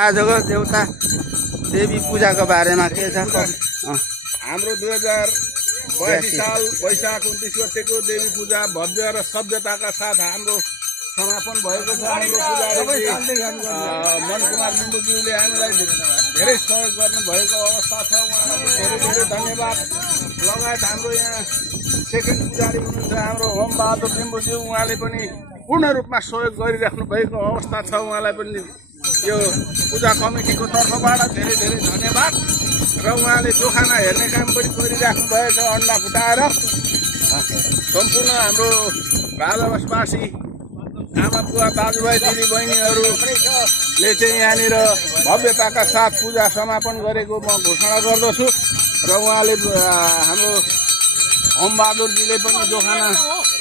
आजको देउता देवी पूजाको बारेमा के छ? हाम्रो 2082 साल वैशाख 29 गतेको देवी पूजा भव्य र सभ्यताका साथ हाम्रो समापन भएको छ। हाम्रो पुजारी मनकुमार लिम्बुज्यूले हामीलाई धेरै सहयोग गर्नुभएको अवस्था छ। उहाँलाई धेरै धेरै धन्यवाद। लगायत हाम्रो यहाँ सेकेन्ड पुजारी हुनुहुन्छ हाम्रो होमबहादुर लिम्बुज्यू, उहाँले पनि पूर्ण रूपमा सहयोग गरिराख्नु भएको अवस्था छ। उहाँलाई पनि यो पूजा कमिटीको तर्फबाट धेरै धेरै धन्यवाद। र उहाँले जोखाना हेर्ने काम पनि गरिराख्नु भएको छ अन्डा फुटाएर। सम्पूर्ण हाम्रो राजावासवासी आमा बुवा दाजुभाइ दिदीबहिनीहरूले चाहिँ यहाँनिर भव्यताका साथ पूजा समापन गरेको म घोषणा गर्दछु। र उहाँले हाम्रो होमबहादुरजीले पनि जोखाना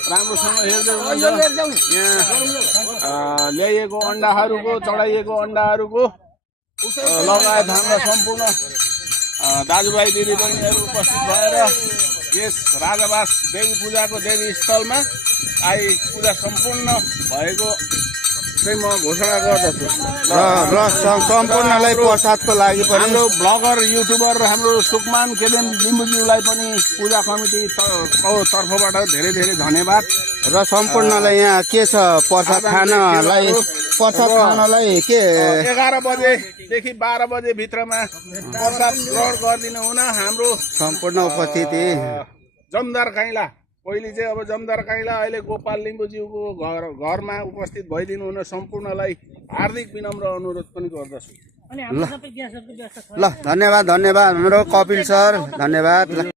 राम्रोसँग हेर्दै हुनुहुन्छ। यहाँ ल्याइएको अन्डाहरूको चढाइएको अन्डाहरूको लगायत हाम्रा सम्पूर्ण दाजुभाइ दिदीबहिनीहरू उपस्थित भएर यस राजावास देवी पूजाको देवी स्थलमा पूजा सम्पूर्ण भएको चाहिँ म घोषणा गर्दछु। र सम्पूर्णलाई प्रसादको लागि पनि हाम्रो ब्लगर युट्युबर हाम्रो सुकमान केदेम लिम्बुज्यूलाई पनि पूजा कमिटी तर्फबाट धेरै धेरै धन्यवाद। र सम्पूर्णलाई यहाँ के छ प्रसाद खानलाई के 11 बजेदेखि 12 बजे भित्रमा प्रसाद ग्रहण गरिदिनु हुन हाम्रो सम्पूर्ण उपस्थिति जमदार काइला पहिले चाहिँ अब जमदार काइला अहिले गोपाल लिम्बुज्यूको घरमा उपस्थित भइदिनु हुन सम्पूर्णलाई हार्दिक विनम्र अनुरोध पनि गर्दछु। ल धन्यवाद हाम्रो कपिल सर, धन्यवाद।